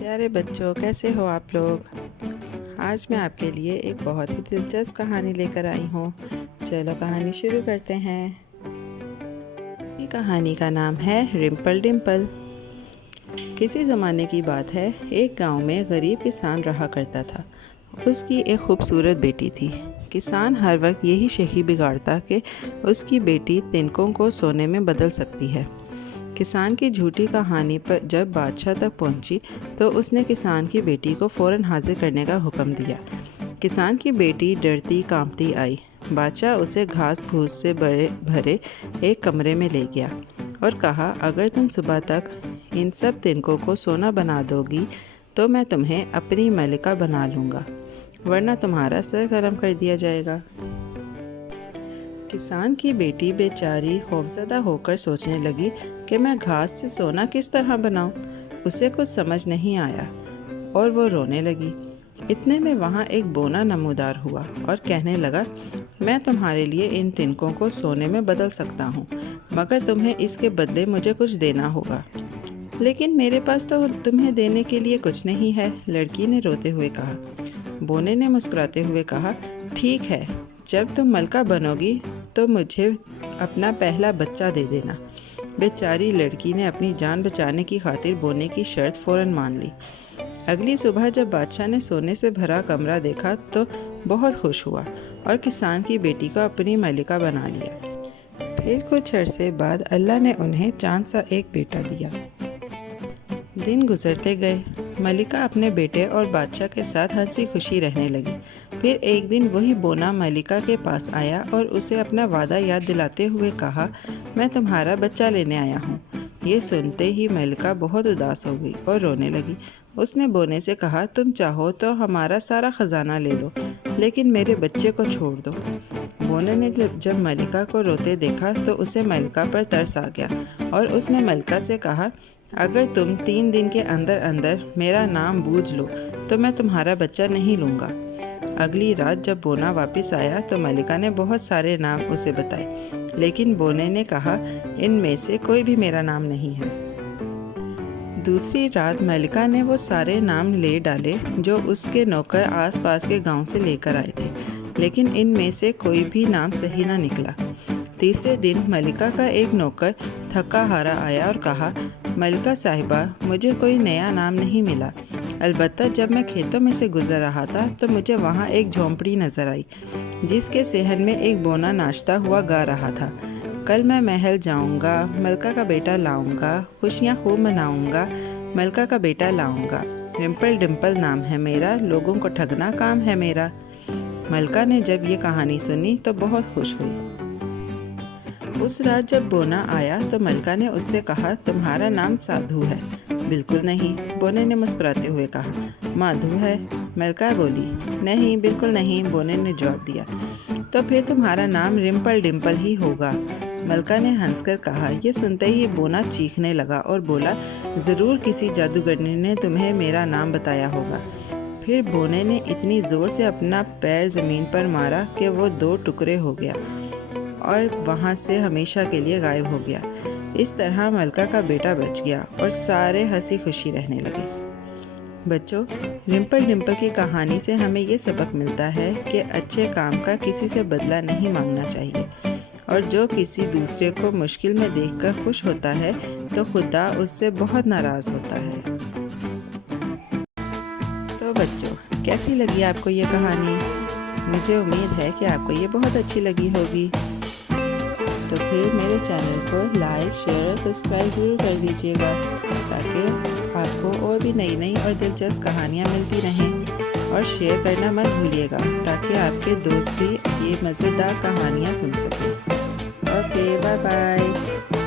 प्यारे बच्चों, कैसे हो आप लोग। आज मैं आपके लिए एक बहुत ही दिलचस्प कहानी लेकर आई हूँ। चलो कहानी शुरू करते हैं। ये कहानी का नाम है रिम्पल डिम्पल। किसी ज़माने की बात है, एक गांव में गरीब किसान रहा करता था। उसकी एक खूबसूरत बेटी थी। किसान हर वक्त यही शकी बिगाड़ता कि उसकी बेटी तिनकों को सोने में बदल सकती है। किसान की झूठी कहानी पर जब बादशाह तक पहुंची तो उसने किसान की बेटी को फ़ौरन हाजिर करने का हुक्म दिया। किसान की बेटी डरती कांपती आई। बादशाह उसे घास फूस से भरे एक कमरे में ले गया और कहा, अगर तुम सुबह तक इन सब तिनकों को सोना बना दोगी तो मैं तुम्हें अपनी मलिका बना लूँगा, वरना तुम्हारा सर कलम कर दिया जाएगा। किसान की बेटी बेचारी खौफजदा होकर सोचने लगी कि मैं घास से सोना किस तरह बनाऊं। उसे कुछ समझ नहीं आया और वो रोने लगी। इतने में वहाँ एक बोना नमूदार हुआ और कहने लगा, मैं तुम्हारे लिए इन तिनकों को सोने में बदल सकता हूँ, मगर तुम्हें इसके बदले मुझे कुछ देना होगा। लेकिन मेरे पास तो तुम्हें देने के लिए कुछ नहीं है, लड़की ने रोते हुए कहा। बोने ने मुस्कुराते हुए कहा, ठीक है, जब तुम मलका बनोगी तो मुझे अपना पहला बच्चा दे देना। बेचारी लड़की ने अपनी जान बचाने की खातिर बोने की शर्त फ़ौरन मान ली। अगली सुबह जब बादशाह ने सोने से भरा कमरा देखा तो बहुत खुश हुआ और किसान की बेटी को अपनी मलिका बना लिया। फिर कुछ अरसे बाद अल्लाह ने उन्हें चांद सा एक बेटा दिया। दिन गुजरते गए। मलिका अपने बेटे और बादशाह के साथ हंसी खुशी रहने लगी। फिर एक दिन वही बोना मलिका के पास आया और उसे अपना वादा याद दिलाते हुए कहा, मैं तुम्हारा बच्चा लेने आया हूँ। ये सुनते ही मलिका बहुत उदास हो गई और रोने लगी। उसने बोने से कहा, तुम चाहो तो हमारा सारा खजाना ले लो, लेकिन मेरे बच्चे को छोड़ दो। बोने ने जब मलिका को रोते देखा तो उसे मलिका पर तरस आ गया और उसने मलिका से कहा, अगर तुम 3 दिन के अंदर अंदर मेरा नाम बूझ लो तो मैं तुम्हारा बच्चा नहीं लूँगा। अगली रात जब बोना वापस आया तो मलिका ने बहुत सारे नाम उसे बताए, लेकिन बोने ने कहा, इनमें से कोई भी मेरा नाम नहीं है। दूसरी रात मलिका ने वो सारे नाम ले डाले जो उसके नौकर आसपास के गांव से लेकर आए थे, लेकिन इनमें से कोई भी नाम सही ना निकला। तीसरे दिन मलिका का एक नौकर थका हारा आया और कहा, मलिका साहिबा, मुझे कोई नया नाम नहीं मिला। अलबत्ता जब मैं खेतों में से गुजर रहा था तो मुझे वहाँ एक झोंपड़ी नज़र आई जिसके सहन में एक बोना नाचता हुआ गा रहा था, कल मैं महल जाऊँगा, मलिका का बेटा लाऊँगा, खुशियाँ खूब मनाऊँगा, मलिका का बेटा लाऊँगा। रिम्पल डिम्पल नाम है मेरा, लोगों को ठगना काम है मेरा। मलिका ने जब ये कहानी सुनी तो बहुत खुश हुई। उस रात जब बोना आया तो मलिका ने उससे कहा, तुम्हारा नाम साधु है। बिल्कुल नहीं, बोने ने मुस्कुराते हुए कहा। माधु है, मलिका बोली। नहीं, बिल्कुल नहीं, बोने ने जवाब दिया। तो फिर तुम्हारा नाम रिम्पल डिम्पल ही होगा, मलिका ने हंसकर कहा। यह सुनते ही बोना चीखने लगा और बोला, ज़रूर किसी जादूगरनी ने तुम्हें मेरा नाम बताया होगा। फिर बोने ने इतनी ज़ोर से अपना पैर ज़मीन पर मारा कि वो 2 टुकड़े हो गया और वहाँ से हमेशा के लिए गायब हो गया। इस तरह मलिका का बेटा बच गया और सारे हंसी खुशी रहने लगे। बच्चों, रिम्पल डिम्पल की कहानी से हमें ये सबक मिलता है कि अच्छे काम का किसी से बदला नहीं मांगना चाहिए, और जो किसी दूसरे को मुश्किल में देखकर खुश होता है तो खुदा उससे बहुत नाराज़ होता है। तो बच्चों, कैसी लगी आपको ये कहानी? मुझे उम्मीद है कि आपको ये बहुत अच्छी लगी होगी। तो फिर मेरे चैनल को लाइक, शेयर और सब्सक्राइब ज़रूर कर दीजिएगा ताकि आपको और भी नई नई और दिलचस्प कहानियाँ मिलती रहें, और शेयर करना मत भूलिएगा ताकि आपके दोस्त भी ये मज़ेदार कहानियाँ सुन सकें। Okay, bye bye.